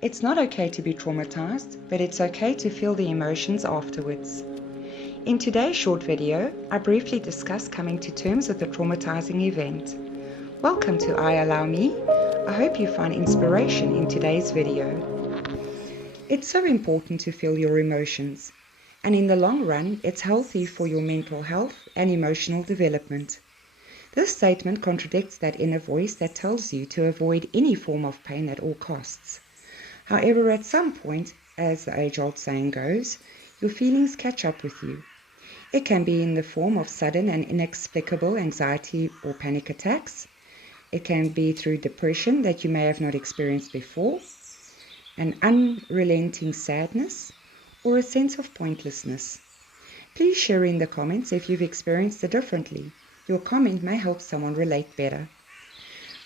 It's not okay to be traumatized, but it's okay to feel the emotions afterwards. In today's short video, I briefly discuss coming to terms with a traumatizing event. Welcome to I Allow Me. I hope you find inspiration in today's video. It's so important to feel your emotions, and in the long run, it's healthy for your mental health and emotional development. This statement contradicts that inner voice that tells you to avoid any form of pain at all costs. However, at some point, as the age-old saying goes, your feelings catch up with you. It can be in the form of sudden and inexplicable anxiety or panic attacks. It can be through depression that you may have not experienced before, an unrelenting sadness, or a sense of pointlessness. Please share in the comments if you've experienced it differently. Your comment may help someone relate better.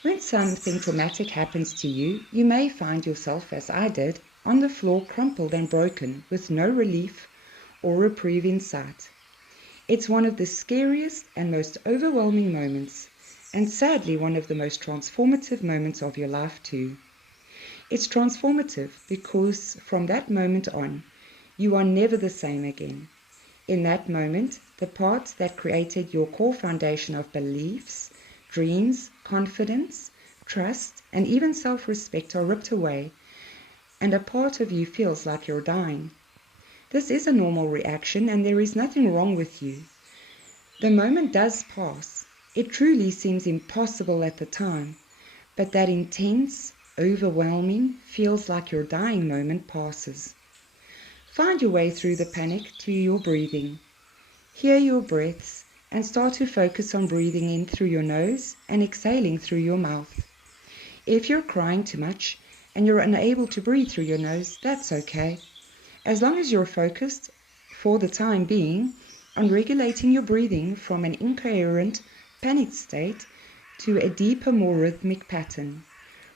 When something traumatic happens to you, you may find yourself, as I did, on the floor crumpled and broken with no relief or reprieve in sight. It's one of the scariest and most overwhelming moments, and sadly one of the most transformative moments of your life too. It's transformative because from that moment on, you are never the same again. In that moment, the parts that created your core foundation of beliefs, dreams, confidence, trust, and even self-respect are ripped away, and a part of you feels like you're dying. This is a normal reaction, and there is nothing wrong with you. The moment does pass. It truly seems impossible at the time, but that intense, overwhelming, feels like you're dying moment passes. Find your way through the panic to your breathing. Hear your breaths and start to focus on breathing in through your nose and exhaling through your mouth. If you're crying too much and you're unable to breathe through your nose, that's okay. As long as you're focused, for the time being, on regulating your breathing from an incoherent, panicked state to a deeper, more rhythmic pattern.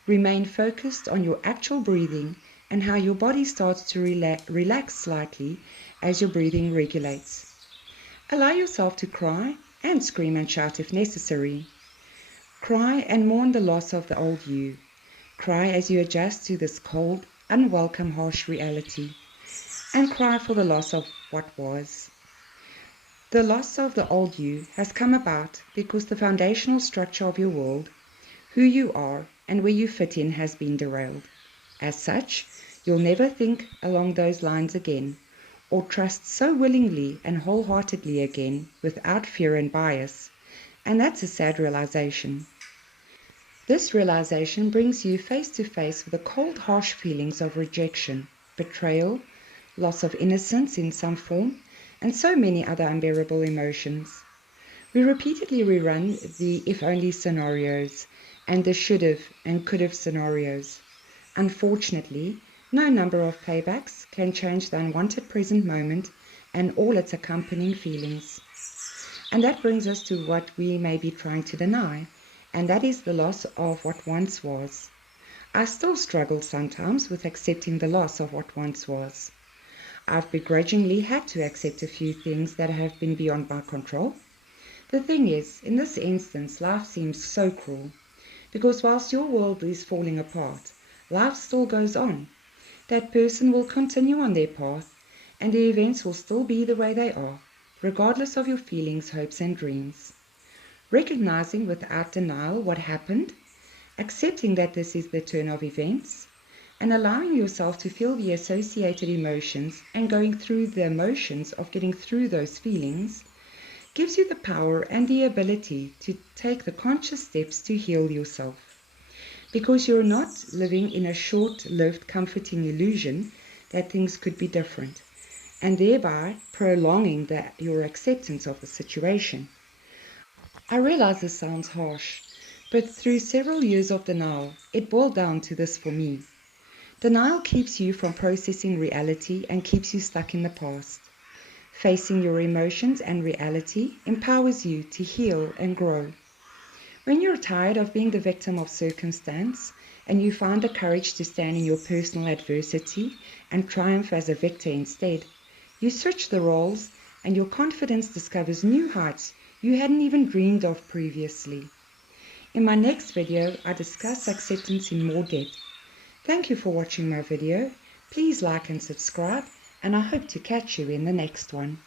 Remain focused on your actual breathing and how your body starts to relax slightly as your breathing regulates. Allow yourself to cry and scream and shout if necessary. Cry and mourn the loss of the old you. Cry as you adjust to this cold, unwelcome, harsh reality. And cry for the loss of what was. The loss of the old you has come about because the foundational structure of your world, who you are and where you fit in, has been derailed. As such, you'll never think along those lines again, or trust so willingly and wholeheartedly again without fear and bias, and that's a sad realization. This realization brings you face to face with the cold, harsh feelings of rejection, betrayal, loss of innocence in some form, and so many other unbearable emotions. We repeatedly rerun the if-only scenarios and the should-have and could-have scenarios. Unfortunately, no number of playbacks can change the unwanted present moment and all its accompanying feelings. And that brings us to what we may be trying to deny, and that is the loss of what once was. I still struggle sometimes with accepting the loss of what once was. I've begrudgingly had to accept a few things that have been beyond my control. The thing is, in this instance, life seems so cruel, because whilst your world is falling apart, life still goes on. That person will continue on their path, and the events will still be the way they are, regardless of your feelings, hopes, and dreams. Recognizing without denial what happened, accepting that this is the turn of events, and allowing yourself to feel the associated emotions and going through the emotions of getting through those feelings, gives you the power and the ability to take the conscious steps to heal yourself. Because you're not living in a short-lived comforting illusion that things could be different, and thereby prolonging your acceptance of the situation. I realize this sounds harsh, but through several years of denial, it boiled down to this for me. Denial keeps you from processing reality and keeps you stuck in the past. Facing your emotions and reality empowers you to heal and grow. When you're tired of being the victim of circumstance and you find the courage to stand in your personal adversity and triumph as a victor instead, you switch the roles and your confidence discovers new heights you hadn't even dreamed of previously. In my next video, I discuss acceptance in more depth. Thank you for watching my video. Please like and subscribe, and I hope to catch you in the next one.